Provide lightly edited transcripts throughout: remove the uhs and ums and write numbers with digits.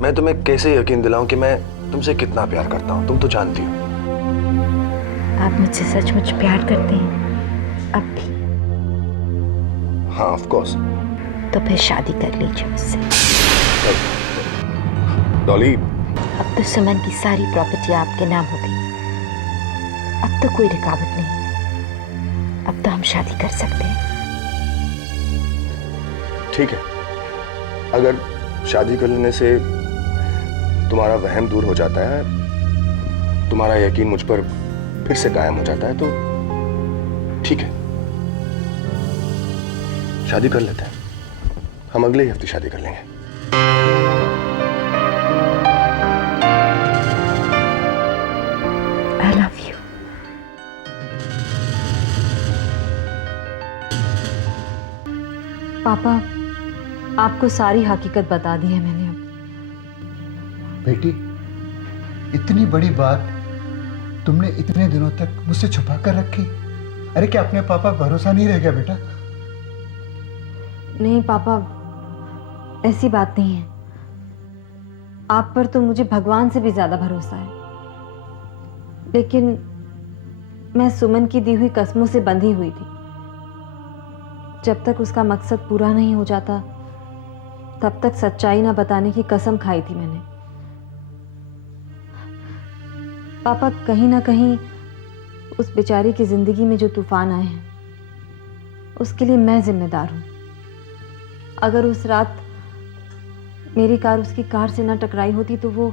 मैं तुम्हें कैसे यकीन दिलाऊं कि मैं तुमसे कितना प्यार करता हूं? तुम तो जानती हो। आप मुझसे सचमुच प्यार करते हैं अब भी? हाँ, ऑफ कोर्स। तो फिर शादी कर लीजिए मुझसे। डॉली, अब तो सुमन की सारी प्रॉपर्टी आपके नाम हो गई। अब तो कोई रुकावट नहीं। अब तो हम शादी कर सकते हैं। ठीक है, अगर शादी कर लेने से तुम्हारा वहम दूर हो जाता है, तुम्हारा यकीन मुझ पर फिर से कायम हो जाता है, तो ठीक है, शादी कर लेते हैं। हम अगले ही हफ्ते शादी कर लेंगे। I love you. पापा, आपको सारी हकीकत बता दी है मैंने अब। बेटी, इतनी बड़ी बात तुमने इतने दिनों तक मुझसे छुपा कर रखी। अरे क्या अपने पापा भरोसा नहीं रह गया बेटा? नहीं पापा, ऐसी बात नहीं है। आप पर तो मुझे भगवान से भी ज्यादा भरोसा है। लेकिन मैं सुमन की दी हुई कस्मों से बंधी हुई थी। जब तक उसका मकसद पूरा नहीं हो जाता, तब तक सच्चाई ना बताने की कसम खाई थी मैंने। पापा, कहीं ना कहीं उस बेचारी की जिंदगी में जो तूफान आए हैं, उसके लिए मैं जिम्मेदार हूं। अगर उस रात मेरी कार उसकी कार से ना टकराई होती तो वो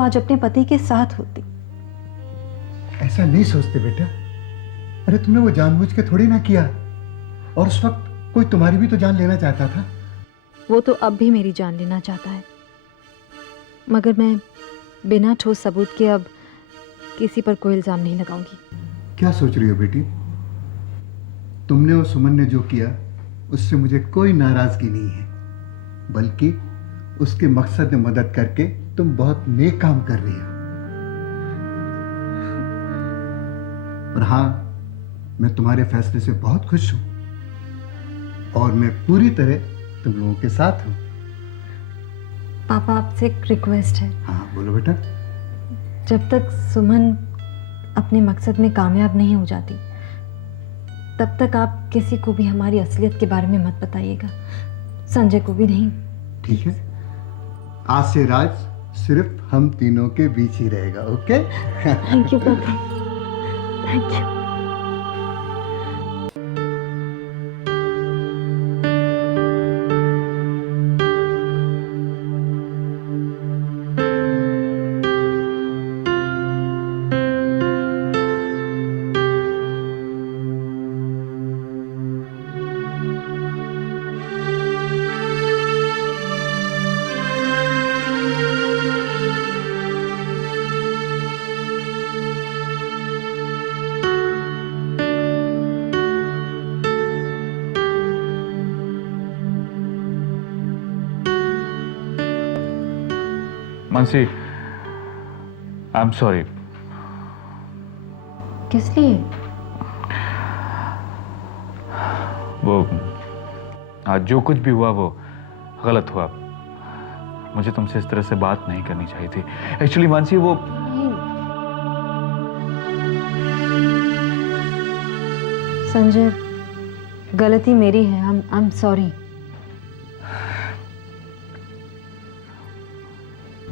आज अपने पति के साथ होती। ऐसा नहीं सोचते बेटा। अरे तुमने वो जानबूझ के थोड़ी ना किया, और उस वक्त कोई तुम्हारी भी तो जान लेना चाहता था। वो तो अब भी मेरी जान लेना चाहता है, मगर मैं बिना ठोस सबूत के अब किसी पर कोई इल्जाम नहीं लगाऊंगी। क्या सोच रही हो बेटी? तुमने और सुमन ने जो किया उससे मुझे कोई नाराजगी नहीं है, बल्कि उसके मकसद में मदद करके तुम बहुत नेक काम कर रही हो। और हाँ, मैं तुम्हारे फैसले से बहुत खुश हूं, और मैं पूरी तरह तुम लोगों के साथ हूं। पापा, आपसे एक रिक्वेस्ट है। हाँ बोलो बेटा। जब तक सुमन अपने मकसद में कामयाब नहीं हो जाती, तब तक आप किसी को भी हमारी असलियत के बारे में मत बताइएगा, संजय को भी नहीं। ठीक है, आज से राज सिर्फ हम तीनों के बीच ही रहेगा। ओके? थैंक यू पापा, thank you. Mansi, I am sorry. किस लिए? वो आज जो कुछ भी हुआ वो गलत हुआ। मुझे तुमसे इस तरह से बात नहीं करनी चाहिए थी। एक्चुअली मानसी, वो संजय, गलती मेरी है। I am sorry.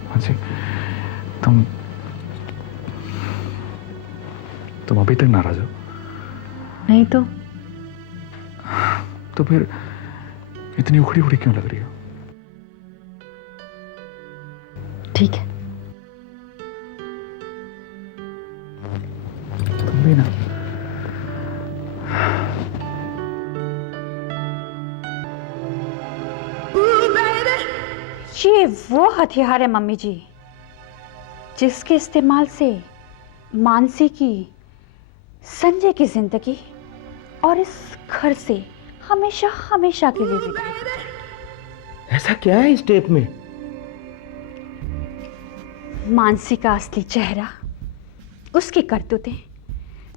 मानसी, तुम अभी तक नाराज हो? नहीं तो फिर इतनी उखड़ी उखड़ी क्यों लग रही हो? ठीक है। तुम भी ना। ये वो हथियार है मम्मी जी, जिसके इस्तेमाल से मानसी की, संजय की जिंदगी और इस घर से हमेशा हमेशा के लिए विदाई। ऐसा क्या है इस टेप में? मानसी का असली चेहरा, उसकी करतूतें,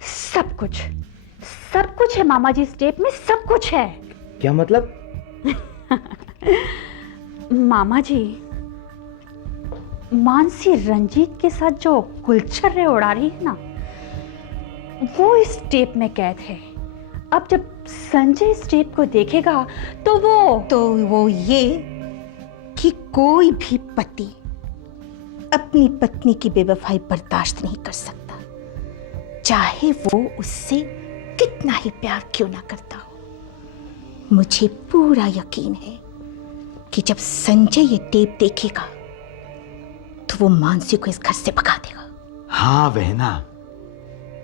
सब कुछ है मामा जी। इस टेप में सब कुछ है। क्या मतलब? मामा जी, मानसी रंजीत के साथ जो गुलछर्रे उड़ा रही है ना, वो इस टेप में कैद है। अब जब संजय इस टेप को देखेगा तो वो ये कि कोई भी पति अपनी पत्नी की बेवफाई बर्दाश्त नहीं कर सकता, चाहे वो उससे कितना ही प्यार क्यों ना करता हो। मुझे पूरा यकीन है कि जब संजय ये टेप देखेगा तो वो मानसी को इस घर से भगा देगा। हाँ बहना,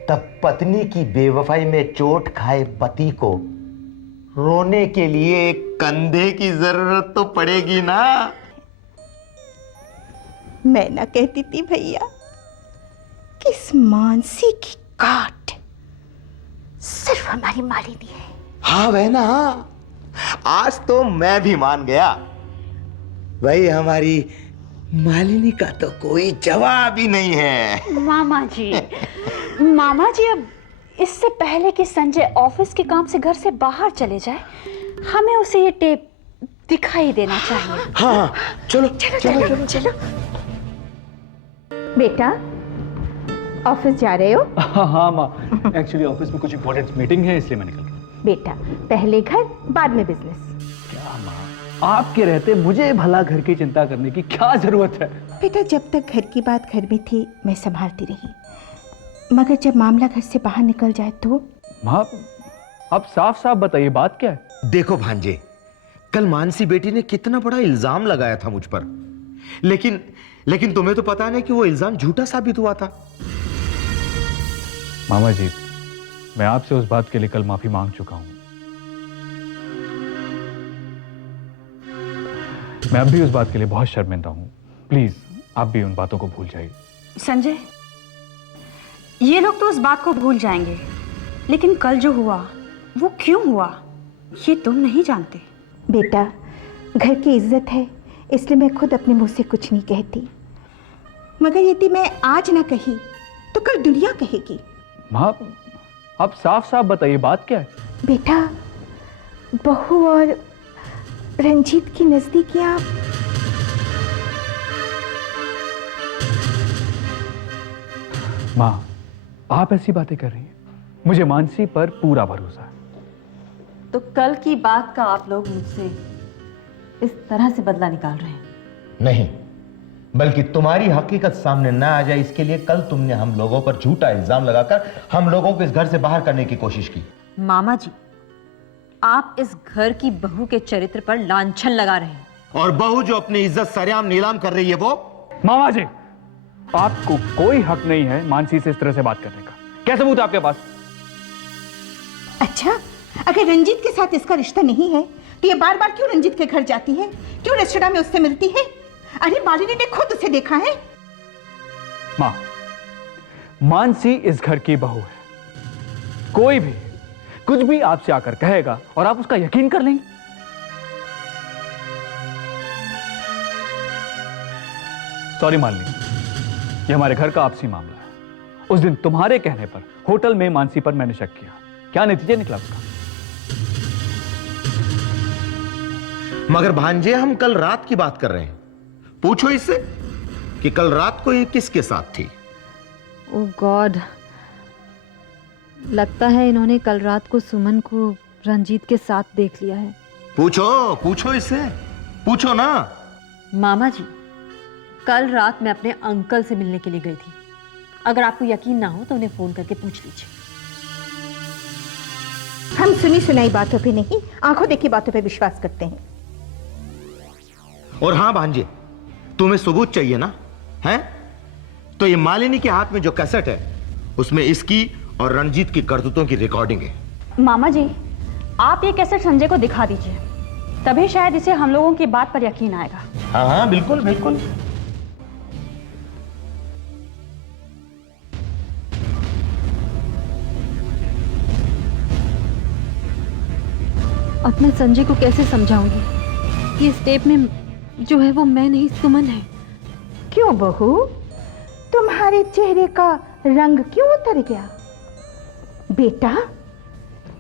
तब पत्नी की बेवफाई में चोट खाए पति को रोने के लिए एक कंधे की जरूरत तो पड़ेगी ना। मैं ना कहती थी भैया कि इस मानसी की काट सिर्फ हमारी मालिनी है। हाँ बहना, हाँ, आज तो मैं भी मान गया। भाई हमारी मालिनी का तो कोई जवाब ही नहीं है। मामा जी अब इससे पहले कि संजय ऑफिस के काम से घर से बाहर चले जाए, हमें उसे ये टेप दिखाई देना चाहिए। हाँ, चलो चलो चलो चलो, चलो। बेटा, ऑफिस जा रहे हो? हाँ माँ, एक्चुअली ऑफिस में कुछ इंपॉर्टेंट मीटिंग है, इसलिए मैं निकल गया। बेटा, पहले घर बाद में बिजनेस। क्या माँ, आपके रहते मुझे भला घर की चिंता करने की क्या जरूरत है? बेटा, जब तक घर की बात घर में थी मैं संभालती रही, मगर जब मामला घर से बाहर निकल जाए तो? माँ, आप साफ साफ बताइए बात क्या है? देखो भांजे, कल मानसी बेटी ने कितना बड़ा इल्जाम लगाया था मुझ पर, लेकिन तुम्हें तो पता नहीं कि वो इल्जाम झूठा साबित हुआ था। मामा जी, मैं आपसे उस बात के लिए कल माफी मांग चुका हूं। मैं अब भी उस बात के लिए बहुत शर्मिंदा हूं। प्लीज आप भी उन बातों को भूल जाइए। संजय, ये लोग तो उस बात को भूल जाएंगे, लेकिन कल जो हुआ वो क्यों हुआ ये तुम नहीं जानते। बेटा, घर की इज्जत है, इसलिए मैं खुद अपने मुंह से कुछ नहीं कहती, मगर यदि मैं आज ना कही तो कल दुनिया कहेगी। माँ, आप साफ साफ बताइए बात क्या है? बेटा, बहू और रंजीत की नजदीकियां। माँ, आप ऐसी बातें कर रही हैं, मुझे मानसी पर पूरा भरोसा है। तो कल की बात का आप लोग मुझसे इस तरह से बदला निकाल रहे हैं? नहीं, बल्कि तुम्हारी हकीकत सामने ना आ जाए इसके लिए कल तुमने हम लोगों पर झूठा इल्जाम लगाकर हम लोगों को इस घर से बाहर करने की कोशिश की। मामा जी, आप इस घर की बहू के चरित्र पर लांछन लगा रहे हैं। और बहू जो अपनी इज्जत सरेआम नीलाम कर रही है वो? मामा जी, आपको कोई हक नहीं है मानसी से इस तरह से बात करने का। क्या सबूत है आपके पास? अच्छा, अगर रंजीत के साथ इसका रिश्ता नहीं है तो ये बार बार क्यों रंजीत के घर जाती है, क्यों रेस्टोरेंट में उससे मिलती है? अरे मालिनी ने खुद उसे देखा है। माँ, मानसी इस घर की बहू है। कोई भी कुछ भी आपसे आकर कहेगा और आप उसका यकीन कर लेंगे। सॉरी मालिनी, ये हमारे घर का आपसी मामला है। उस दिन तुम्हारे कहने पर होटल में मानसी पर मैंने शक किया, क्या नतीजा निकला उसका? मगर भांजे, हम कल रात की बात कर रहे हैं। पूछो इससे कि कल रात को ये किसके साथ थी। ओह गॉड, लगता है इन्होंने कल रात को सुमन को रंजीत के साथ देख लिया है। पूछो इससे, पूछो ना। मामा जी, कल रात मैं अपने अंकल से मिलने के लिए गई थी। अगर आपको यकीन ना हो तो उन्हें फोन करके पूछ लीजिए। हम सुनी सुनाई बातों पे नहीं, आंखों देखी बातों पे विश्वास करते हैं। और हाँ भांजे, तुम्हें सबूत चाहिए ना, हैं? तो ये मालिनी के हाथ में जो कैसेट है उसमें इसकी और रंजीत की करतूतों की रिकॉर्डिंग है। मामा जी, आप ये कैसेट संजय को दिखा दीजिए, तभी शायद इसे हम लोगों की बात पर यकीन आएगा। हाँ हाँ, बिल्कुल बिल्कुल। अब मैं संजय को कैसे समझाऊंगी कि इस टेप में जो है वो मैं नहीं सुमन है। क्यों बहू, तुम्हारे चेहरे का रंग क्यों उतर गया? बेटा,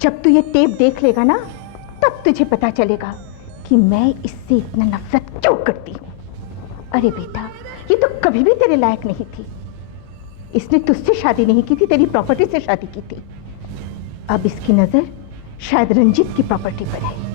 जब तू ये टेप देख लेगा ना, तब तुझे पता चलेगा कि मैं इससे इतना नफरत क्यों करती हूँ। अरे बेटा, ये तो कभी भी तेरे लायक नहीं थी। इसने तुझसे शादी नहीं की थी, तेरी प्रॉपर्टी से शादी की थी। अब इसकी नजर शायद रंजीत की प्रॉपर्टी पर है।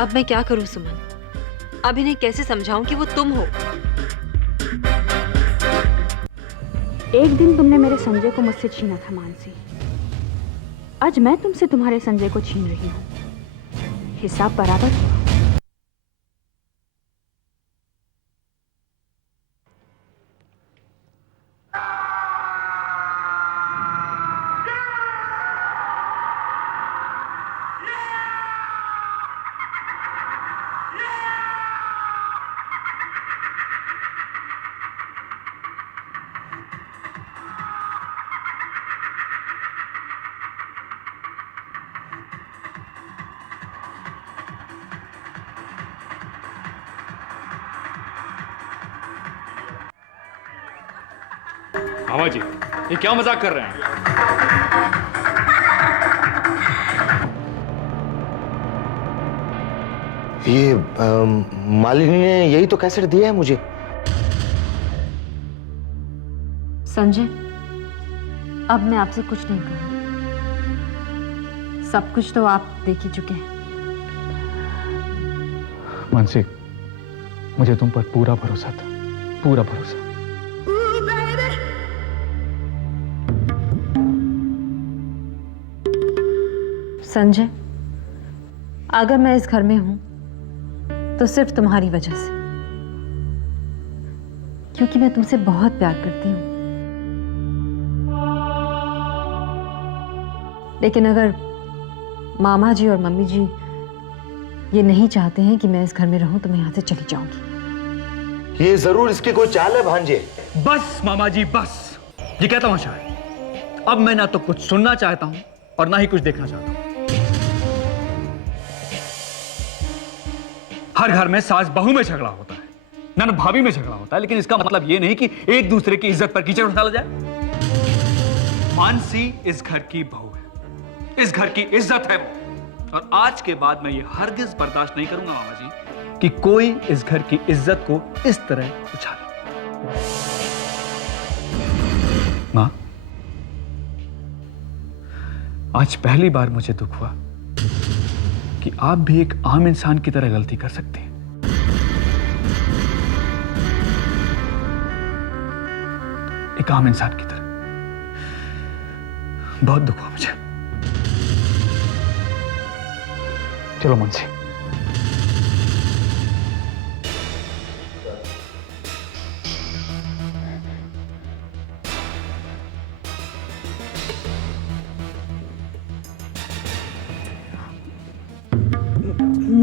अब मैं क्या करूं सुमन? अब इन्हें कैसे समझाऊं कि वो तुम हो? एक दिन तुमने मेरे संजय को मुझसे छीना था मानसी, आज मैं तुमसे तुम्हारे संजय को छीन रही हूं। हिसाब बराबर हुआ। मामा जी, ये क्या मजाक कर रहे हैं? ये मालिनी ने यही तो कैसेट दिया है मुझे। संजय, अब मैं आपसे कुछ नहीं कहूंगी। सब कुछ तो आप देख ही चुके हैं। मानसी, मुझे तुम पर पूरा भरोसा था, पूरा भरोसा। संजय, अगर मैं इस घर में हूं तो सिर्फ तुम्हारी वजह से, क्योंकि मैं तुमसे बहुत प्यार करती हूं। लेकिन अगर मामा जी और मम्मी जी ये नहीं चाहते हैं कि मैं इस घर में रहूं तो मैं यहां से चली जाऊंगी। ये जरूर इसकी कोई चाल है भांजे। बस मामा जी, बस। ये क्या तमाशा है? अब मैं ना तो कुछ सुनना चाहता हूं और ना ही कुछ देखना चाहता हूं। हर घर में सास बहू में झगड़ा होता है, नन भाभी में झगड़ा होता है, लेकिन इसका मतलब यह नहीं कि एक दूसरे की इज्जत पर कीचड़ उछाला जाए। मानसी इस घर की बहू है, इस घर की इज्जत है वो, और आज के बाद मैं ये हरगिज बर्दाश्त नहीं करूंगा मामा जी कि कोई इस घर की इज्जत को इस तरह उछाले। मां, आज पहली बार मुझे दुख हुआ कि आप भी एक आम इंसान की तरह गलती कर सकते हैं। एक आम इंसान की तरह। बहुत दुख हुआ मुझे। चलो मुंशी।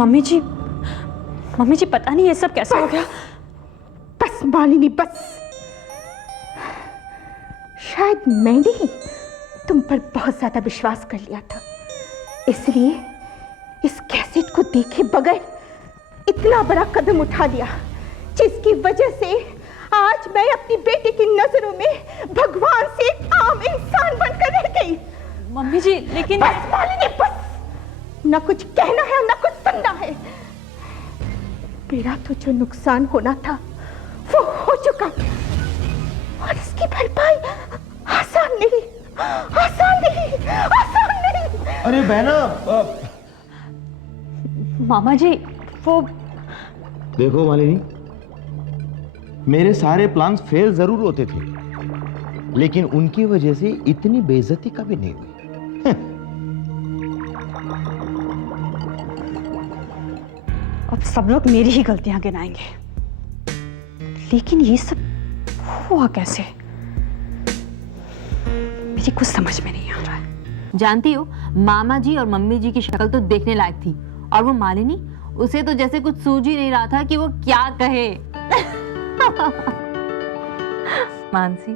मम्मी जी पता नहीं ये सब कैसे हो गया। बस मालिनी, बस। शायद मैंने ही तुम पर बहुत ज्यादा विश्वास कर लिया था, इसलिए इस कैसेट को देखे बगैर इतना बड़ा कदम उठा लिया, जिसकी वजह से आज मैं अपनी बेटी की नजरों में भगवान से एक आम इंसान बनकर रह गई। मम्मी जी, लेकिन बस मालिनी, बस। ना कुछ कहना है ना कुछ सुनना है। मेरा तो जो नुकसान होना था वो हो चुका, और इसकी भरपाई आसान नहीं, आसान नहीं, आसान नहीं। अरे बहना, मामा जी वो देखो मालिनी, मेरे सारे प्लान्स फेल जरूर होते थे, लेकिन उनकी वजह से इतनी बेइज्जती कभी नहीं हुई। अब सब लोग मेरी ही गलतियां गिनाएंगे, लेकिन ये सब हुआ कैसे, मेरी कुछ समझ में नहीं आ रहा है। जानती हो, मामा जी और मम्मी जी की शक्ल तो देखने लायक थी, और वो मालिनी, उसे तो जैसे कुछ सूझ ही नहीं रहा था कि वो क्या कहे। मानसी,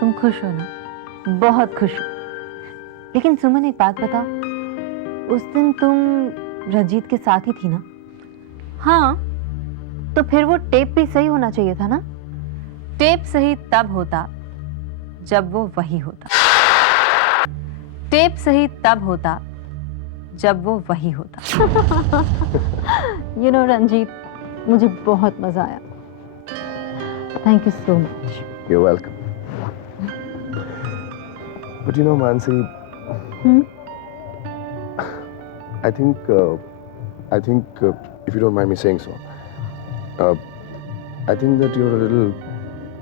तुम खुश हो ना? बहुत खुश हो। लेकिन सुमन, एक बात बता, उस दिन तुम रंजीत के साथ ही थी ना? हाँ, तो फिर वो टेप भी सही होना चाहिए था ना? टेप सही तब होता जब वो वही होता। टेप सही तब होता जब वो वही होता। यू नो रंजीत, मुझे बहुत मजा आया। Thank you so much. You're welcome. But you know, Mansi, I think if you don't mind me saying so, I think that you're a little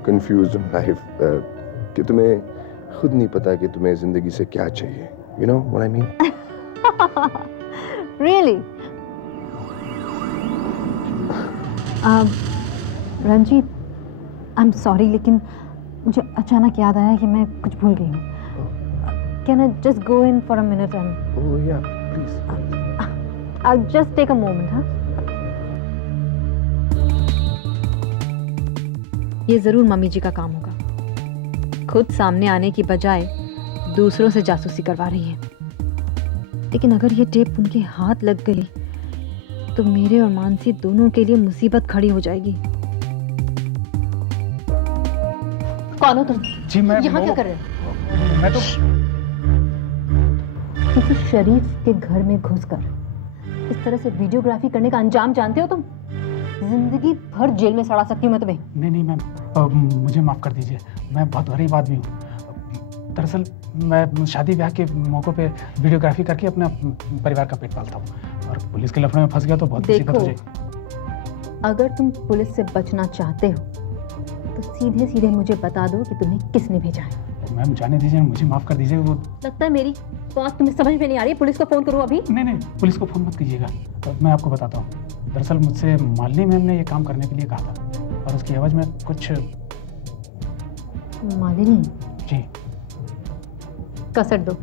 confused in life. कि तुम्हें खुद नहीं पता कि तुम्हें जिंदगी से क्या चाहिए. You know what I mean? Really? Ranjit, I'm sorry, लेकिन मुझे अचानक याद आया कि मैं कुछ भूल गई हूँ। Can I just go in for a minute and? Oh yeah, please. I'll just take a moment, हाँ? ये जरूर मम्मी जी का काम होगा। खुद सामने आने की बजाय दूसरों से जासूसी करवा रही है। लेकिन अगर ये टेप उनके हाथ लग गई तो मेरे और मानसी दोनों के लिए मुसीबत खड़ी हो जाएगी। कौन हो तुम? जी मैं यहाँ क्या कर रहे हो? मैं तो किसी शरीफ के घर में घुसकर इस तरह से वीडियोग्राफी करने का अंजाम जानते हो तुम? जिंदगी भर जेल में सड़ा सकती हूँ मैं तुम्हें। नहीं मैम, मुझे माफ़ कर दीजिए, मैं बहुत गरीब आदमी हूँ। दरअसल मैं शादी ब्याह के मौक़ों पे वीडियोग्राफी करके अपने परिवार का पेट पालता हूँ, और पुलिस के लफड़े में फंस गया तो बहुत मुसीबत हो जाएगी। अगर तुम पुलिस से बचना चाहते हो तो सीधे सीधे मुझे बता दो कि तुम्हें किसने भेजा है। मैम जाने दीजिए, मुझे माफ़ कर दीजिए। वो लगता है मेरी बात तुम्हें समझ में नहीं आ रही है। पुलिस को फोन करूँ अभी? नहीं, पुलिस को फ़ोन मत कीजिएगा, मैं आपको बताता हूँ। दरअसल मुझसे मालिनी मैम ने ये काम करने के लिए कहा था, और उसकी एवज में कुछ। मालिनी? जी। कैसेट दो।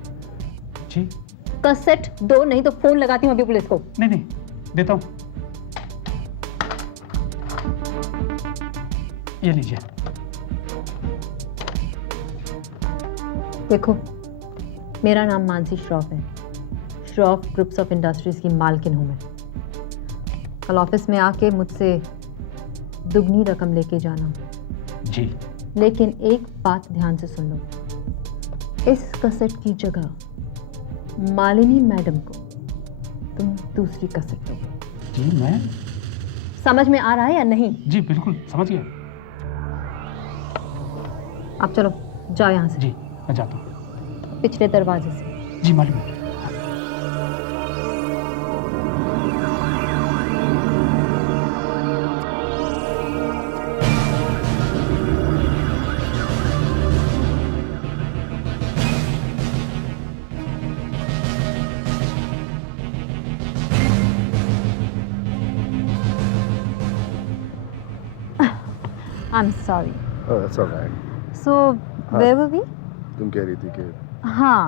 जी। कैसेट दो, नहीं तो फोन लगाती हूँ अभी पुलिस को। नहीं, देता हूँ, ये लीजिए। देखो, मेरा नाम मानसी श्रॉफ है। श्रॉफ ग्रुप्स ऑफ इंडस्ट्रीज की मालकिन हूँ मैं। कल ऑफिस में आके मुझसे दुगनी रकम लेके जाना। जी। लेकिन एक बात ध्यान से सुन लो, इस कैसेट की जगह मालिनी मैडम को तुम दूसरी कैसेट दो। जी मैं। समझ में आ रहा है या नहीं? जी बिल्कुल समझ गया। आप चलो, जाओ यहाँ से। जी मैं जाता हूँ। पिछले दरवाजे से। जी मालूम है। I'm sorry. Oh, that's all right. So, where were we? तुम कह रही थी कि हाँ,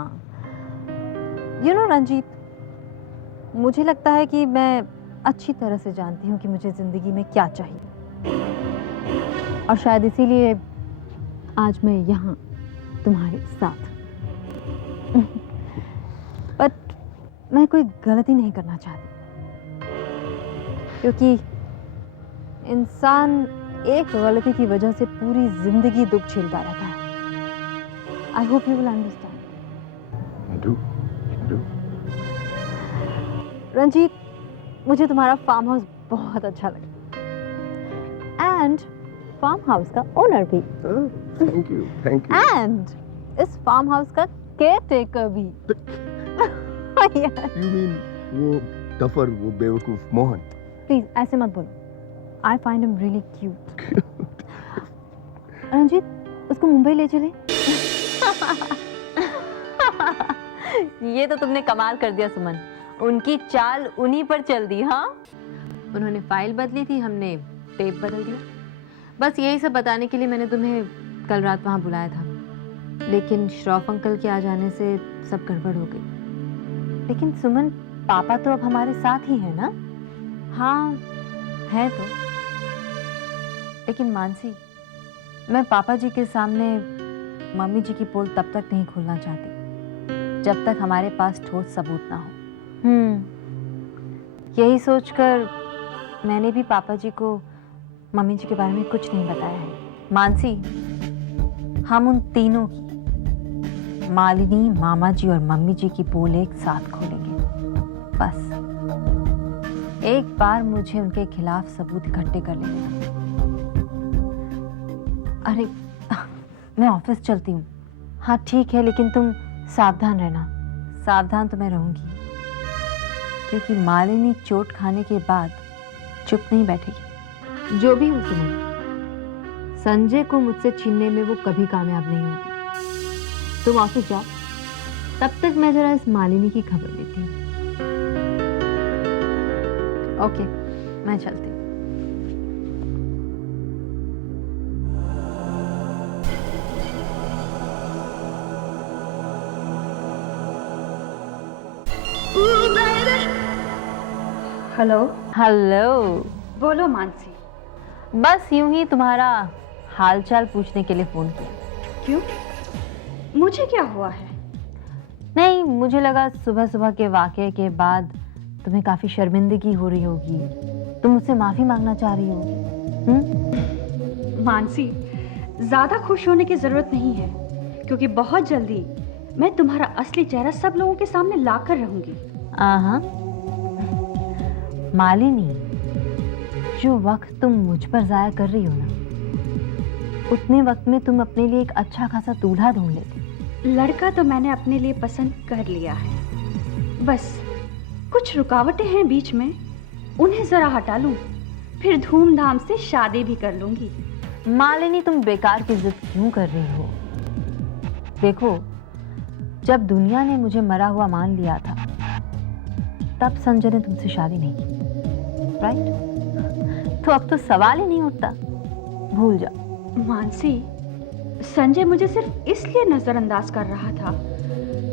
you know रंजीत, मुझे लगता है कि मैं अच्छी तरह से जानती हूँ कि मुझे ज़िंदगी में क्या चाहिए, और शायद इसीलिए आज मैं यहाँ तुम्हारे साथ। बट मैं कोई गलती नहीं करना चाहती, क्योंकि इंसान एक गलती की वजह से पूरी जिंदगी दुख झेलता रहता है। I hope you will understand. I do. Ranjit, मुझे तुम्हारा फार्म हाउस बहुत अच्छा लगा, एंड फार्म हाउस का ओनर भी। Thank you. एंड इस फार्म हाउस का केयर टेकर भी। You mean वो डफर, वो बेवकूफ मोहन? प्लीज ऐसे मत बोलो। I find him really cute. Ranjit, उसको मुंबई ले चले। ये तो तुमने कमाल कर दिया सुमन, उनकी चाल उन्हीं पर चल दी। हाँ, उन्होंने फाइल बदली थी, हमने टेप बदल दिया। बस यही सब बताने के लिए मैंने तुम्हें कल रात वहाँ बुलाया था, लेकिन श्रॉफ अंकल के आ जाने से सब गड़बड़ हो गई। लेकिन सुमन, पापा तो अब हमारे साथ ही है ना? हाँ है तो, लेकिन मानसी, मैं पापा जी के सामने मम्मी जी की पोल तब तक नहीं खोलना चाहती जब तक हमारे पास ठोस सबूत ना हो। यही सोचकर मैंने भी पापा जी को मम्मी जी के बारे में कुछ नहीं बताया है। मानसी, हम उन तीनों की, मालिनी, मामा जी और मम्मी जी की पोल एक साथ खोलेंगे। बस एक बार मुझे उनके खिलाफ सबूत इकट्ठे कर लेना। अरे मैं ऑफिस चलती हूँ। हाँ ठीक है, लेकिन तुम सावधान रहना। सावधान तो मैं रहूंगी, क्योंकि मालिनी चोट खाने के बाद चुप नहीं बैठेगी। जो भी हो सुमन, संजय को मुझसे छीनने में वो कभी कामयाब नहीं होगी। तुम ऑफिस जाओ, तब तक मैं जरा इस मालिनी की खबर लेती हूँ। ओके, मैं चलती हूँ। हेलो। हेलो। बोलो मानसी। बस यूं ही तुम्हारा हालचाल पूछने के लिए फोन किया। क्यों? मुझे क्या हुआ है? नहीं, मुझे लगा सुबह सुबह के वाकये के बाद तुम्हें काफी शर्मिंदगी हो रही होगी, तुम मुझसे माफी मांगना चाह रही होगी। मानसी, ज्यादा खुश होने की जरूरत नहीं है, क्योंकि बहुत जल्दी मैं तुम्हारा असली चेहरा सब लोगों के सामने लाकर रहूंगी। मालिनी, जो वक्त तुम मुझ पर जाया कर रही हो ना, उतने वक्त में तुम अपने लिए एक अच्छा खासा दूल्हा ढूंढ लेती। लड़का तो मैंने अपने लिए पसंद कर लिया है, बस कुछ रुकावटें हैं बीच में, उन्हें जरा हटा लूं, फिर धूमधाम से शादी भी कर लूंगी। मालिनी, तुम बेकार की जिद क्यों कर रही हो? देखो, जब दुनिया ने मुझे मरा हुआ मान लिया था, तब संजय ने तुमसे शादी नहीं की, राइट? तो अब तो सवाल ही नहीं उठता, भूल जाओ। मानसी, संजय मुझे सिर्फ इसलिए नजरअंदाज कर रहा था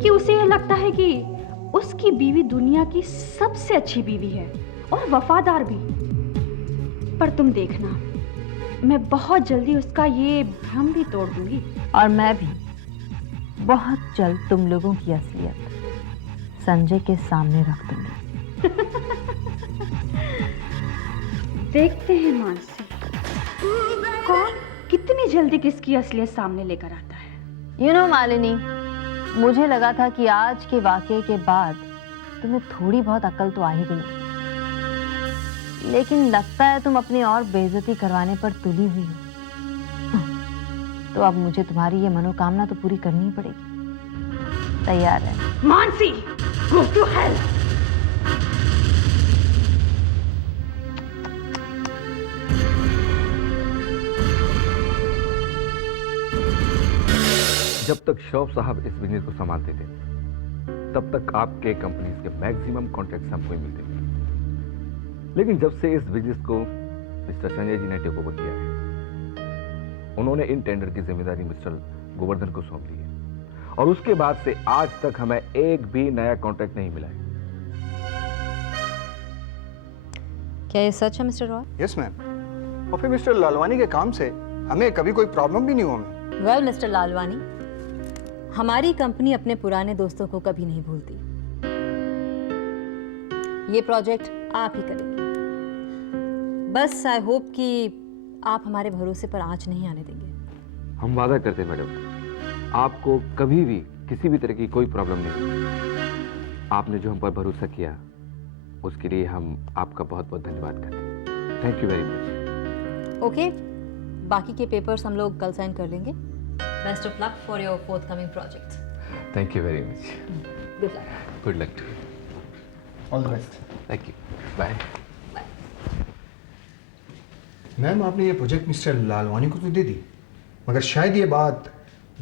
कि उसे यह लगता है कि उसकी बीवी दुनिया की सबसे अच्छी बीवी है और वफादार भी। पर तुम देखना, मैं बहुत जल्दी उसका ये भ्रम भी तोड़ दूंगी। और मैं भी बहुत जल्द तुम लोगों की असलियत संजय के सामने रख दूंगी। देखते हैं मानसी, कौन कितनी जल्दी किसकी असलियत सामने लेकर आता है। यू नो मालिनी, मुझे लगा था कि आज के वाकये के बाद तुम्हें थोड़ी बहुत अकल तो आ ही गई, लेकिन लगता है तुम अपनी और बेइज्जती करवाने पर तुली हुई हो। तो अब मुझे तुम्हारी ये मनोकामना तो पूरी करनी ही पड़ेगी। तैयार है? Mansi, go to hell! जब तक शौफ साहब इस बिजनेस को संभालते थे, तब तक आपके कंपनीज के मैक्सिमम कॉन्ट्रैक्ट्स हमको ही मिलते थे। लेकिन जब से इस बिजनेस को मिस्टर संजय जी ने टेक ओवर किया है, उन्होंने इन टेंडर की जिम्मेदारी मिस्टर गोवर्धन को सौंप दी है, और उसके बाद से आज तक हमें एक भी नया कॉन्ट्रैक्ट नहीं मिला है। क्या ये सच है मिस्टर रॉय? Yes ma'am. और फिर मिस्टर लालवानी के काम से हमें कभी कोई प्रॉब्लम भी नहीं हुआ मैम। वेल मिस्टर लालवानी, हमारी कंपनी अपने पुराने दोस्तों को कभी नहीं भूलती। ये प्रोजेक्ट आप ही करेंगे। बस आई होप कि आप हमारे भरोसे पर आंच नहीं आने देंगे। हम वादा करते हैं मैडम, आपको कभी भी किसी भी तरह की कोई प्रॉब्लम नहीं। आपने जो हम पर भरोसा किया, उसके लिए हम आपका बहुत बहुत धन्यवाद करते हैं। Thank you very much. Okay, बाकी के पेपर्स हम लोग कल साइन कर लेंगे। Best of luck for your forthcoming project. Thank you very much. Good luck. Good luck too. All the best. Thank you. Bye. Ma'am, आपने ये प्रोजेक्ट मिस्टर लालवानी को तो दे दी, मगर शायद ये बात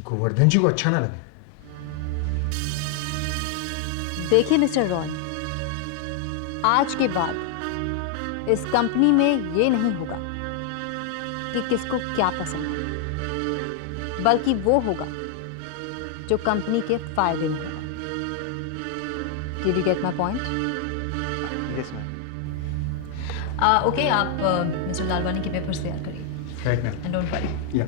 गोवर्धन जी को अच्छा ना लगे। देखिए मिस्टर रॉय, आज के बाद इस कंपनी में ये नहीं होगा कि किसको क्या पसंद है, बल्कि वो होगा जो कंपनी के फायदे में होगा। Did you get my point? Yes ma'am. Okay, आप मिस्टर लालवानी के पेपर्स तैयार करिए। Right ma'am. And don't worry. Yeah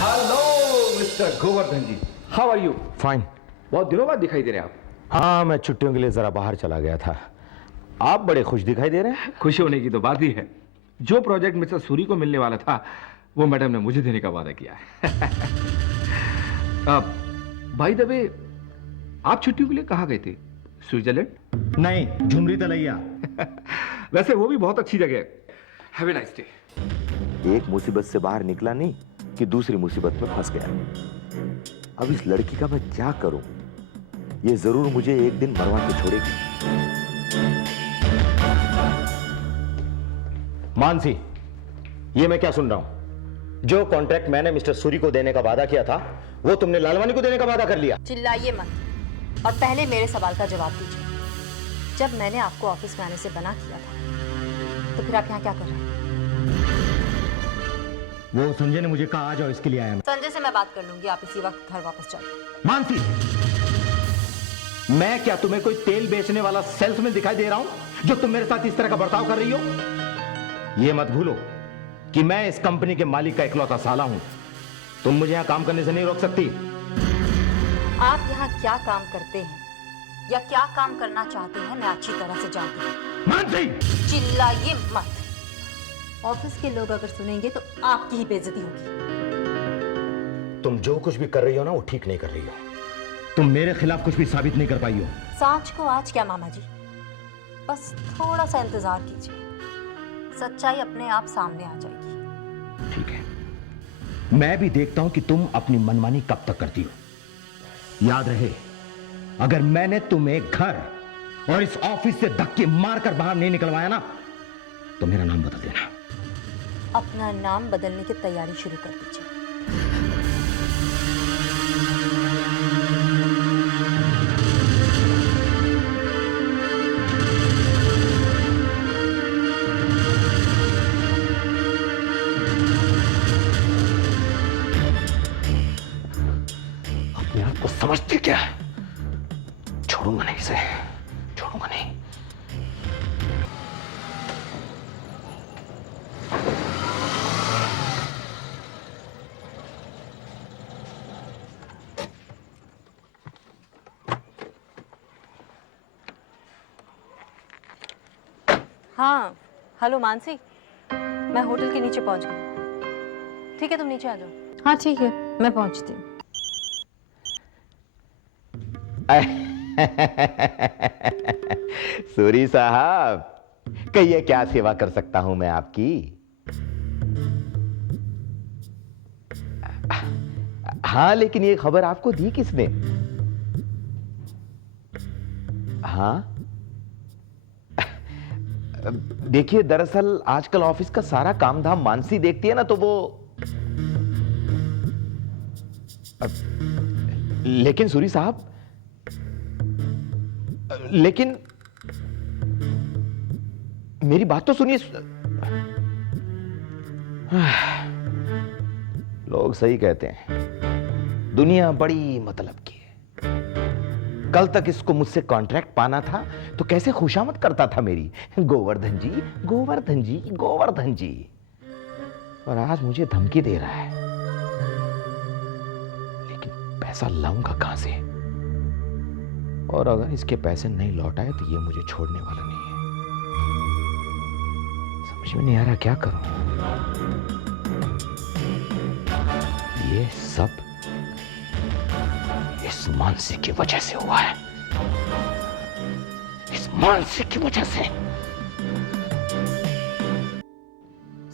hello mister Govardhan ji, how are you? Fine. बहुत दिनों बाद दिखाई दे रहे हैं आप। हाँ, मैं छुट्टियों के लिए जरा बाहर चला गया था। आप बड़े खुश दिखाई दे रहे हैं। खुश होने की तो बात ही है। जो प्रोजेक्ट मिस्टर सूरी को मिलने वाला था वो मैडम ने मुझे देने का वादा किया है। बाय द वे, आप छुट्टियों के लिए कहाँ गए थे? स्विट्जरलैंड? नहीं, झुमरी तलैया। वैसे वो भी बहुत अच्छी जगह है। Have a nice day. एक मुसीबत से बाहर निकला नहीं कि दूसरी मुसीबत में फंस गया। अब इस लड़की का मैं क्या करूं? ये जरूर मुझे एक दिन मरवा के छोड़ेगी। मानसी, ये मैं क्या सुन रहा हूं? जो कॉन्ट्रैक्ट मैंने मिस्टर सूरी को देने का वादा किया था, वो तुमने लालवानी को देने का वादा कर लिया। चिल्लाइए मत और पहले मेरे सवाल का जवाब दीजिए। जब मैंने आपको ऑफिस में आने से मना किया था, तो फिर आप यहाँ क्या कर रहे हैं? वो संजय ने मुझे कहा आ जाओ, इसके लिए आया मैं। संजय से मैं बात कर लूंगी, आप इसी वक्त घर वापस जाइए। मानसी, मैं क्या तुम्हें कोई तेल बेचने वाला सेल्समैन दिखाई दे रहा हूं जो तुम मेरे साथ इस तरह का बर्ताव कर रही हो? यह मत भूलो कि मैं इस कंपनी के मालिक का इकलौता साला हूं। तुम मुझे यहां काम करने से नहीं रोक सकती। आप यहाँ क्या काम करते हैं या क्या काम करना चाहते हैं, मैं अच्छी तरह से जानती हूँ। मानसी, चिल्लाइए मत। ऑफिस के लोग अगर सुनेंगे तो आपकी ही बेइज्जती होगी। तुम जो कुछ भी कर रही हो ना, वो ठीक नहीं कर रही हो। तुम मेरे खिलाफ कुछ भी साबित नहीं कर पाई हो। सांच को आज क्या मामा जी, बस थोड़ा सा इंतजार कीजिए, सच्चाई अपने आप सामने आ जाएगी। ठीक है, मैं भी देखता हूं कि तुम अपनी मनमानी कब तक करती हो। याद रहे, अगर मैंने तुम्हें घर और इस ऑफिस से धक्के मारकर बाहर नहीं निकलवाया ना, तो मेरा नाम बदल देना। अपना नाम बदलने की तैयारी शुरू कर दीजिए। अपने आप को समझती क्या? छोड़ूंगा नहीं इसे, छोड़ूंगा नहीं। हाँ, हेलो मानसी, मैं होटल के नीचे पहुंच गई। ठीक है, तुम नीचे आ जाओ। हाँ ठीक है, मैं पहुंचती हूँ। सूरी साहब, कहिए क्या सेवा कर सकता हूं मैं आपकी? हाँ, लेकिन ये खबर आपको दी किसने? हाँ, देखिए, दरअसल आजकल ऑफिस का सारा काम धाम मानसी देखती है ना, तो वो लेकिन सूरी साहब, लेकिन मेरी बात तो सुनिए। लोग सही कहते हैं, दुनिया बड़ी मतलब की है। कल तक इसको मुझसे कॉन्ट्रैक्ट पाना था तो कैसे खुशामद करता था मेरी, गोवर्धन जी, गोवर्धन जी, गोवर्धन जी, और आज मुझे धमकी दे रहा है। लेकिन पैसा लाऊंगा कहां से? और अगर इसके पैसे नहीं लौटाए तो ये मुझे छोड़ने वाला नहीं है। समझ में नहीं आ रहा क्या करूं। ये सब इस मानसी की वजह से हुआ है, इस मानसी की वजह से।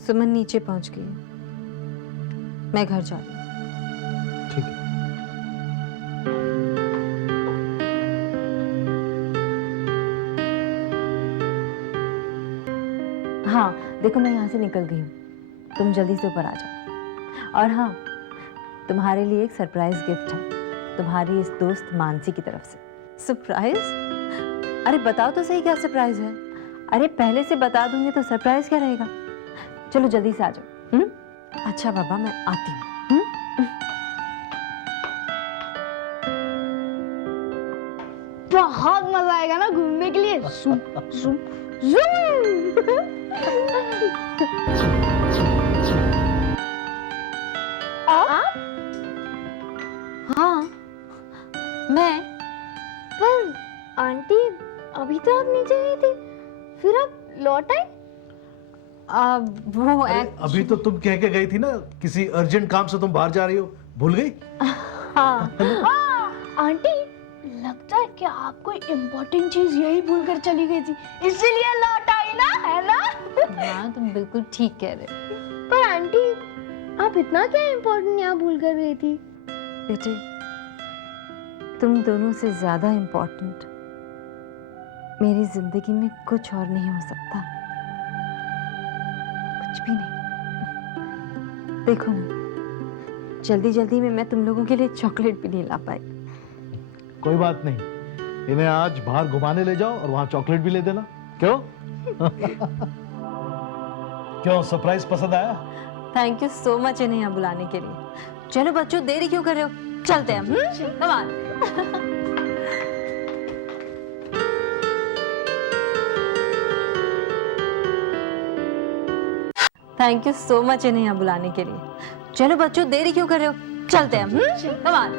सुमन नीचे पहुंच गई, मैं घर जा रही हूँ। ठीक है। हाँ देखो, मैं यहाँ से निकल गई हूँ, तुम जल्दी से ऊपर आ जाओ। और हाँ, तुम्हारे लिए एक सरप्राइज गिफ्ट है, तुम्हारी इस दोस्त मानसी की तरफ से। सरप्राइज? अरे बताओ तो सही, क्या सरप्राइज है? अरे पहले से बता दूंगी तो सरप्राइज क्या रहेगा? चलो जल्दी से आ जाओ। अच्छा बाबा, मैं आती हूँ। बहुत मजा आएगा ना घूमने के लिए। ज़ूम ज़ूम आप? हाँ मैं। पर आंटी, अभी तो आप नीचे गई थी, फिर आप लौट आए? वो अभी तो तुम कह के गई थी ना, किसी अर्जेंट काम से तुम बाहर जा रही हो, भूल गई? हाँ आंटी, लगता है कि आप कोई इम्पोर्टेंट चीज यही भूल कर चली गई थी, इसीलिए लौट आई ना, है ना? हाँ तुम बिल्कुल ठीक कह रहे हो। पर आंटी, आप इतना क्या इम्पोर्टेंट यहाँ भूल कर गई थी? बेटे, तुम दोनों से ज्यादा इम्पोर्टेंट मेरी जिंदगी में कुछ और नहीं हो सकता, कुछ भी नहीं। देखो ना, जल्दी जल्दी में मैं तुम लोगों के लिए चॉकलेट भी नहीं ला पाई। कोई बात नहीं, इन्हें आज बाहर घुमाने ले जाओ और वहां चॉकलेट भी ले देना। क्यों? क्यों, सरप्राइज पसंद आया? थैंक यू सो मच इन्हें यहाँ बुलाने के लिए। चलो बच्चों, देरी क्यों कर रहे हो, चलते हैं हम। Come on. Thank you so much इन्हें यहाँ बुलाने के लिए। चलो बच्चों, देरी क्यों कर रहे हो, चलते हैं हम। Come on.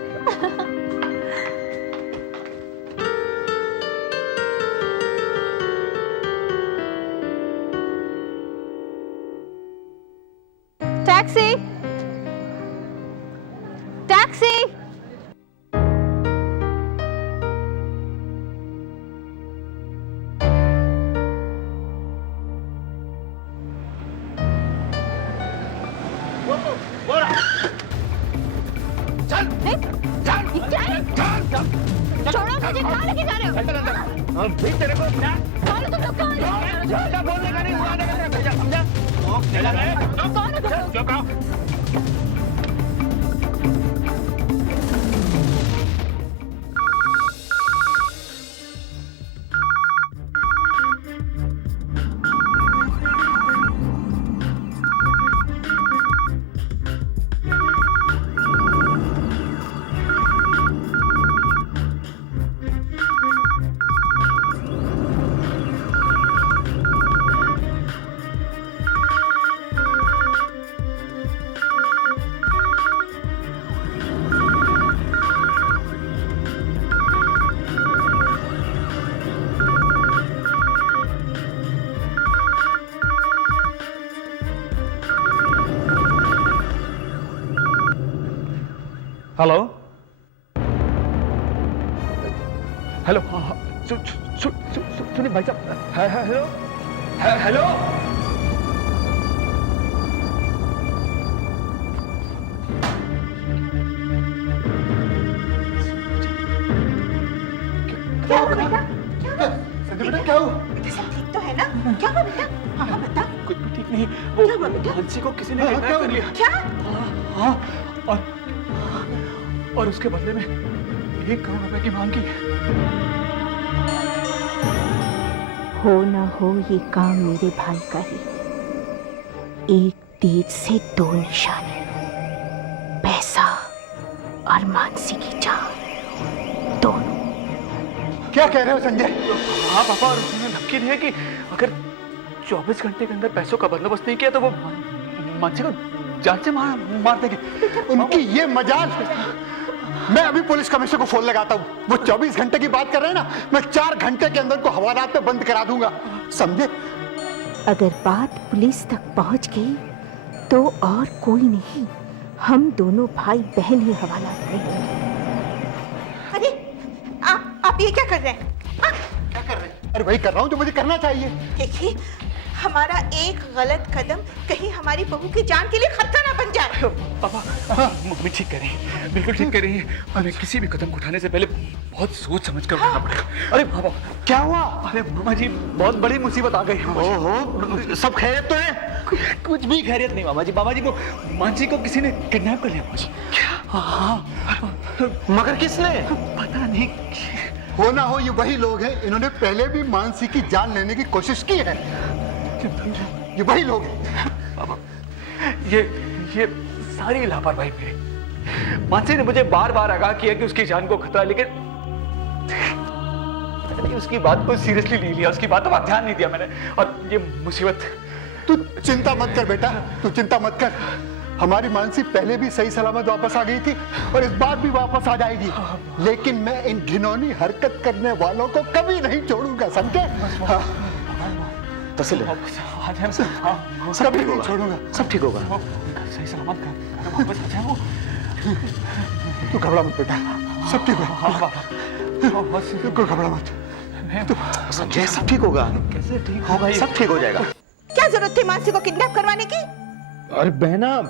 Taxi, taxi. छोड़ो मुझे, कहाँ लेके जा रहे हो? तेरे को मारो तुम लोग, कहाँ? बोलने का नहीं हुआ, भेजा, समझा? कौन है तुम? हेलो हेलो, सुनिए भाई साहब। Hello hello. क्या हुआ बेटा? संजय बेटा, क्या हुआ? बेटा सब ठीक तो है ना? क्या हुआ बेटा? हाँ हाँ बता। कुछ भी ठीक नहीं, वो क्या हुआ बेटा? मानसी को किसी ने किडनैप कर लिया। क्या? हाँ, और उसके बदले में 1 करोड़ रुपए की मांग की है। हो ना हो ये काम मेरे भाई का ही। 1 तीर से 2 निशाने, पैसा और मानसी की जान, दोनों। क्या कह रहे हो संजय? हाँ पापा, और उसने धमकी दी है कि अगर 24 घंटे के अंदर पैसों का बंदोबस्त नहीं किया तो वो मानसी को जान से मार देंगे। उनकी ये मजाल। मैं अभी पुलिस कमिश्नर को फोन लगाता हूँ। वो 24 घंटे की बात कर रहे हैं ना, मैं 4 घंटे के अंदर को हवालात पे बंद करा दूंगा, समझे? अगर बात पुलिस तक पहुंच गई तो और कोई नहीं, हम दोनों भाई बहन ही हवालात में होंगे। अरे आप ये क्या कर रहे हैं? क्या कर रहे हैं? अरे वही कर रहा हूँ जो मुझे करना चाहिए। देखिए, हमारा एक गलत कदम कहीं हमारी बहू की जान के लिए खतरा ना बन जाए। पापा, मम्मी ठीक कर रही है, बिल्कुल ठीक कर रही है। हमें किसी भी कदम उठाने से पहले बहुत सोच समझ कर करना पड़ेगा। अरे बाबा, क्या हुआ? अरे मामा जी, बहुत बड़ी मुसीबत आ गई। ओहो, सब खैरियत तो है? कुछ भी खैरियत नहीं मामा जी। मामा जी, वो मानसी को किसी ने किडनैप कर लिया मामा जी। हाँ, मगर किसने? पता नहीं। हो ना हो ये वही लोग हैं, इन्होंने पहले भी मानसी की जान लेने की कोशिश की है। ये वही लोग हैं। बाबा, ये सारी लापरवाही मेरी। मानसी ने मुझे बार बार आगाह किया कि उसकी जान को खतरा है, लेकिन मैंने उसकी बात को सीरियसली नहीं लिया, उसकी बातों पर ध्यान नहीं दिया मैंने, और ये मुसीबत। तू चिंता मत कर बेटा, तू चिंता मत कर। हमारी मानसी पहले भी सही सलामत वापस आ गई थी और इस बार भी वापस आ जाएगी। लेकिन मैं इन घिनौनी हरकत करने वालों को कभी नहीं छोड़ूंगा, समझे? हाँ। तसल्ली, कभी नहीं छोड़ूंगा। सब ठीक होगा। सही सलामत घर वापस आ जाए वो। तू घबरा मत बेटा, सब ठीक होगा। बिल्कुल घबरा मत। संजय, सब ठीक होगा। कैसे ठीक होगा? सब ठीक हो जाएगा। क्या जरूरत थी मानसी को किडनैप करवाने की? अरे बहना,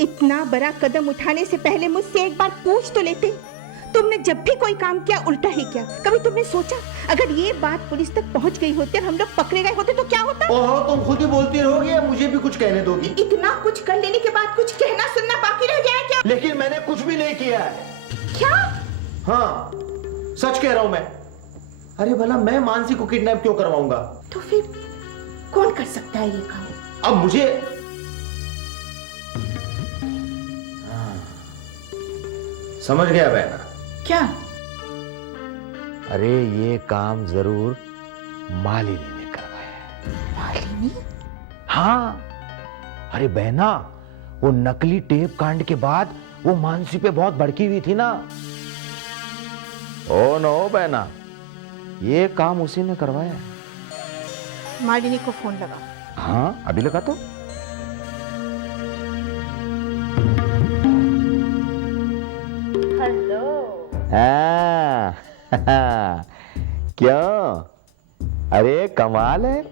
इतना बड़ा कदम उठाने से पहले मुझसे एक बार पूछ तो लेते। तुमने जब भी कोई काम किया उल्टा ही किया। कभी तुमने सोचा अगर ये बात पुलिस तक पहुंच गई होती और हम लोग पकड़े गए होते तो क्या होता? ओहो, तुम खुद ही बोलती रहोगी या मुझे भी कुछ कहने दोगी? इतना कुछ कर लेने के बाद कुछ कहना सुनना बाकी रह गया है क्या? लेकिन मैंने कुछ भी नहीं किया है। क्या? हाँ, सच कह रहा हूं मैं। अरे भला मैं मानसी को किडनैप क्यों करवाऊंगा? तो फिर कौन कर सकता है ये काम? अब मुझे समझ गया बहना। क्या? अरे ये काम जरूर मालिनी ने करवाया है। मालिनी? हाँ, अरे बहना, वो नकली टेप कांड के बाद वो मानसी पे बहुत भड़की हुई थी ना। ओ नो बहना, ये काम उसी ने करवाया है। मालिनी को फोन लगा। हाँ, अभी लगा तो। हेलो। क्यों? अरे कमाल है,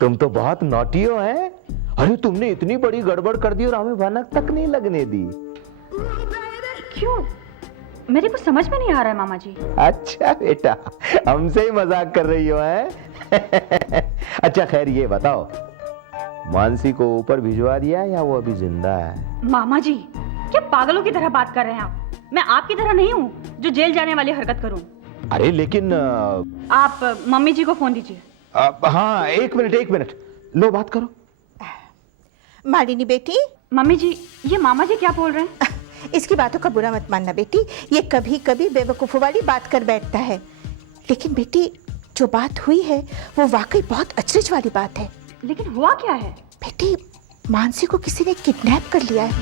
तुम तो बहुत नॉटी हो हैं। अरे तुमने इतनी बड़ी गड़बड़ कर दी और हमें भनक तक नहीं लगने दी। क्यों? मेरे को समझ में नहीं आ रहा है मामा जी। अच्छा बेटा, हमसे ही मजाक कर रही हो हैं? अच्छा खैर ये बताओ, मानसी को ऊपर भिजवा दिया या वो अभी जिंदा है? मामा जी, क्या पागलों की तरह बात कर रहे हैं आप? मैं आपकी तरह नहीं हूँ जो जेल जाने वाली हरकत करूँ। अरे लेकिन आप मम्मी जी को फोन दीजिए। हाँ, एक मिनट, लो बात करो। मालिनी बेटी। मम्मी जी, ये मामा जी क्या बोल रहे हैं? इसकी बातों का बुरा मत मानना बेटी, ये कभी कभी बेवकूफों वाली बात कर बैठता है। लेकिन बेटी, जो बात हुई है वो वाकई बहुत अचरज वाली बात है। लेकिन हुआ क्या है? बेटी, मानसी को किसी ने किडनैप कर लिया है।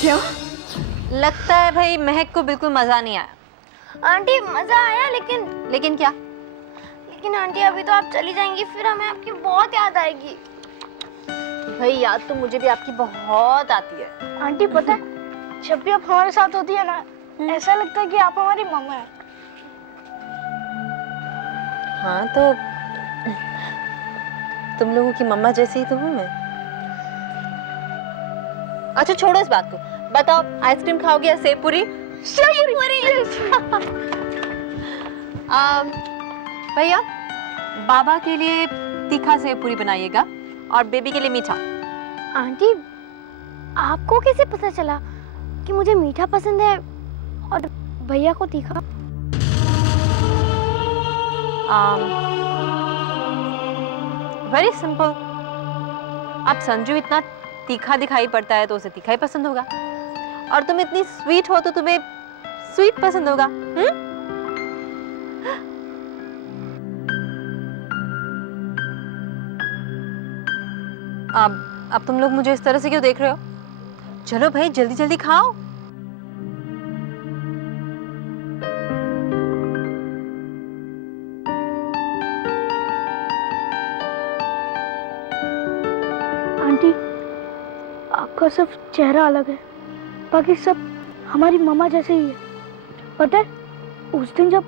क्या? लगता है भाई महक को बिल्कुल मजा नहीं आया। आंटी मजा आया, लेकिन क्या? लेकिन आंटी अभी तो आप चली जाएंगी, फिर हमें आपकी बहुत याद आएगी। भाई याद तो मुझे भी आपकी बहुत आती है। आंटी पता है, जब भी आप हमारे साथ होती है ना, ऐसा लगता है कि आप हमारी मम्मा है। हाँ तो तुम लोगों की मम्मा जैसी ही तो हूँ मैं। अच्छा छोड़ो इस बात को, बताओ आइसक्रीम खाओगे या सेव पूरी? सेव पूरी। भैया, बाबा के लिए तीखा सेव पूरी बनाइएगा और बेबी के लिए मीठा। आंटी, आपको कैसे पता चला कि मुझे मीठा पसंद है और भैया को तीखा? Very simple. अब संजू इतना तीखा दिखाई पड़ता है तो उसे तीखा ही पसंद होगा, और तुम इतनी स्वीट हो तो तुम्हें स्वीट पसंद होगा। अब तुम लोग मुझे इस तरह से क्यों देख रहे हो? चलो भाई जल्दी जल्दी खाओ। आंटी, आपका सिर्फ चेहरा अलग है, बाकी सब हमारी मम्मा जैसे ही है। पता है, उस दिन जब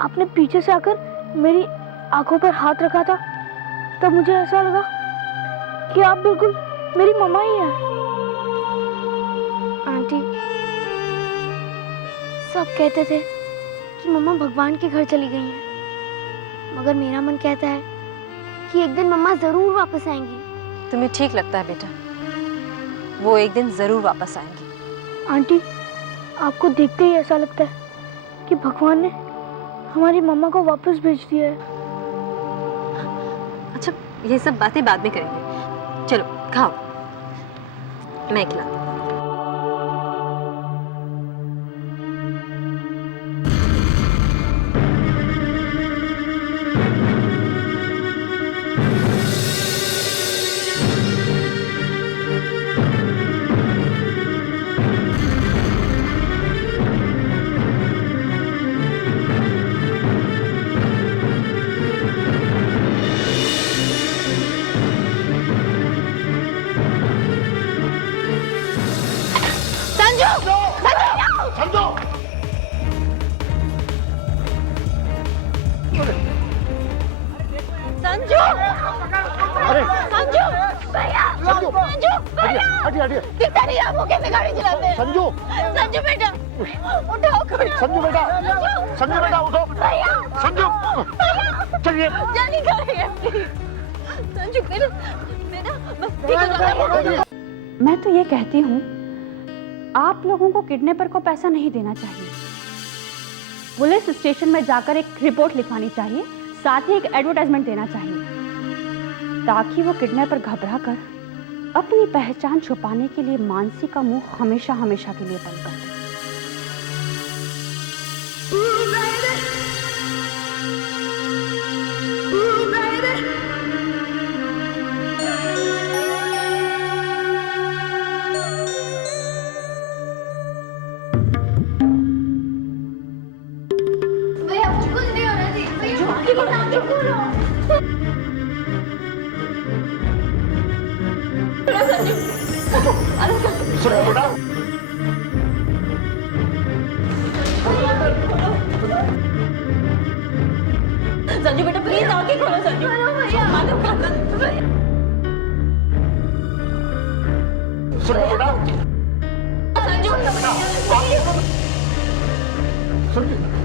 आपने पीछे से आकर मेरी आंखों पर हाथ रखा था, तब मुझे ऐसा लगा कि आप बिल्कुल मेरी मम्मा ही हैं। आंटी, सब कहते थे कि मम्मा भगवान के घर चली गई हैं, मगर मेरा मन कहता है कि एक दिन मम्मा जरूर वापस आएंगी। तुम्हें ठीक लगता है बेटा, वो एक दिन जरूर वापस आएंगी। आंटी, आपको देखते ही ऐसा लगता है कि भगवान ने हमारी मम्मा को वापस भेज दिया है। अच्छा, ये सब बातें बाद में करेंगे, चलो खाओ, मैं खिलाती हूँ। दिखता नहीं आपको कैसे गाड़ी चलाते हैं? संजू, संजू बेटा, उठाओ कोई। संजू बेटा, संजू बेटा उठो। संजू, चलिए। जल्दी करिए। संजू बेटा, बस ठीक हो जाएगा। मैं तो ये कहती हूँ, आप लोगों को किडनैपर को पैसा नहीं देना चाहिए। पुलिस स्टेशन में जाकर एक रिपोर्ट लिखवानी चाहिए, साथ ही एक एडवर्टाइजमेंट देना चाहिए, ताकि वो किडनैपर घबरा कर अपनी पहचान छुपाने के लिए मानसी का मुंह हमेशा हमेशा के लिए बंद कर दे। भैया कुछ नहीं हो रहा थी, भैया आगे बढ़ो। संजू बेटा प्लीज आगे खोलो। संजू भैया, संजू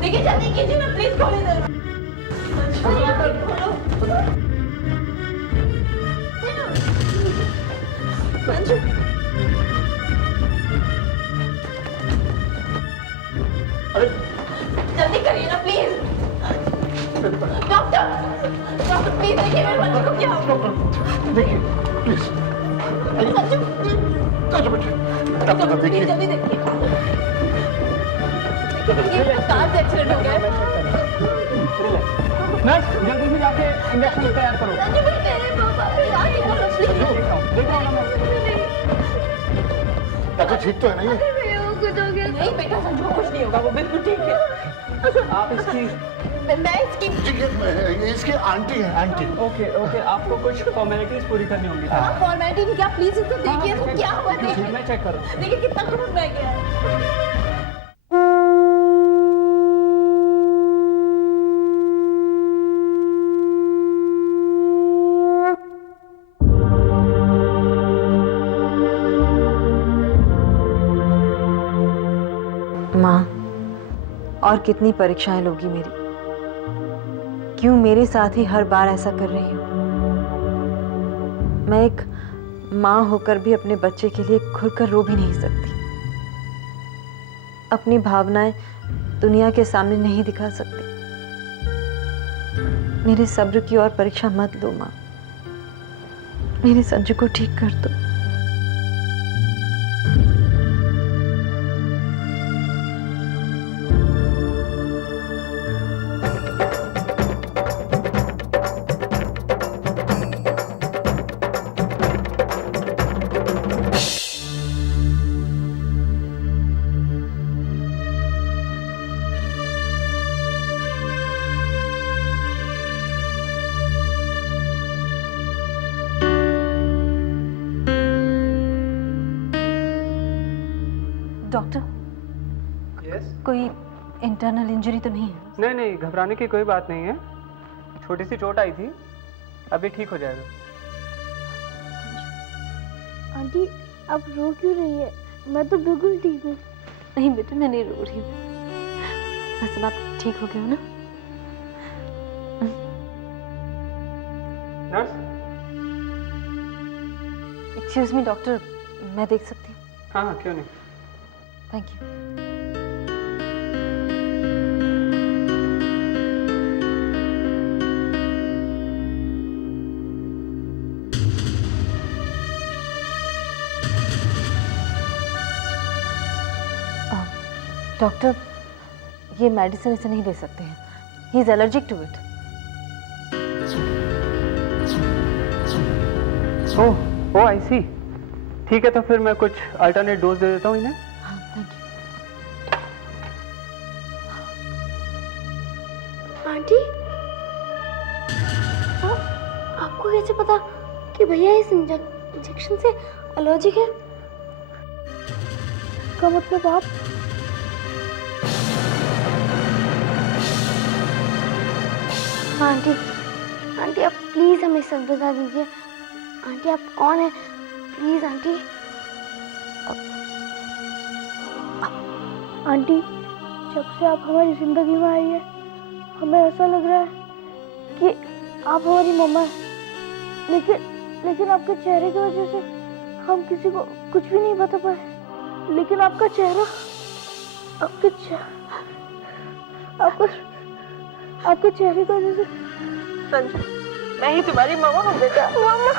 देखिए, जल्दी कीजिए ना प्लीज, खोले जरा। संजू जल्दी करिए ना प्लीज। डॉक्टर, डॉक्टर प्लीज देखिए मेरे बच्चे को क्या हुआ। देखिए प्लीज। संजू, संजू बेटे, डॉक्टर साहब देखिए। जल्दी देखिए, ये कार से एक्सीडेंट हो गया है। नर्स, जल्दी से जाके इंजेक्शन तैयार करो। संजू बेटे, पापा प्लीज आगे बोलो प्लीज। देख रहा हूँ ना डॉक्टर ठीक तो है ना ये? कुछ हो गया। नहीं बेटा, संजू को कुछ नहीं होगा, वो बिल्कुल ठीक है। आप इसकी मैं इसकी ये इसकी आंटी है, आंटी। ओके ओके, आपको कुछ फॉर्मेलिटीज पूरी करनी होंगी। फॉर्मेलिटी भी क्या, प्लीज इसको देखिए इसको क्या हुआ। देखिए मैं चेक कर रहा हूँ। देखिए कितना खून बह गया है। माँ, और कितनी परीक्षाएं लोगी मेरी? क्यों मेरे साथ ही हर बार ऐसा कर रही हो? मैं एक माँ होकर भी अपने बच्चे के लिए खुलकर रो भी नहीं सकती, अपनी भावनाएं दुनिया के सामने नहीं दिखा सकती। मेरे सब्र की और परीक्षा मत लो माँ, मेरे संजू को ठीक कर दो। डॉक्टर, कोई इंटरनल इंजरी तो नहीं है? नहीं नहीं, घबराने की कोई बात नहीं है, छोटी सी चोट आई थी, अभी ठीक हो जाएगा। आंटी, आप रो क्यों रही है? मैं तो बिल्कुल ठीक हूँ। नहीं बेटे, मैं नहीं रो रही हूँ। बस अब आप ठीक हो गए हो ना? नर्स, एक्सक्यूज मी डॉक्टर, मैं देख सकती हूँ? हाँ हाँ क्यों नहीं। Thank you. डॉक्टर, ये मेडिसिन इसे नहीं दे सकते हैं। He is allergic to it. Oh I see. ठीक है, तो फिर मैं कुछ अल्टरनेट डोज दे देता हूँ इन्हें। हाँ थैंक यू। आंटी, आपको कैसे पता कि भैया इस इंजेक्शन से एलर्जिक है? का मतलब आप आंटी, आंटी आप प्लीज हमें सब बता दीजिए। आंटी आप कौन है? Please aunty. आंटी, जब से आप हमारी जिंदगी में आई है हमें ऐसा लग रहा है कि आप हमारी मम्मा है, लेकिन आपके चेहरे की वजह से हम किसी को कुछ भी नहीं बता पाए। लेकिन आपका चेहरा, आपके चेहरे की वजह से संजू, मैं ही तुम्हारी मम्मा हूँ बेटा। मम्मा।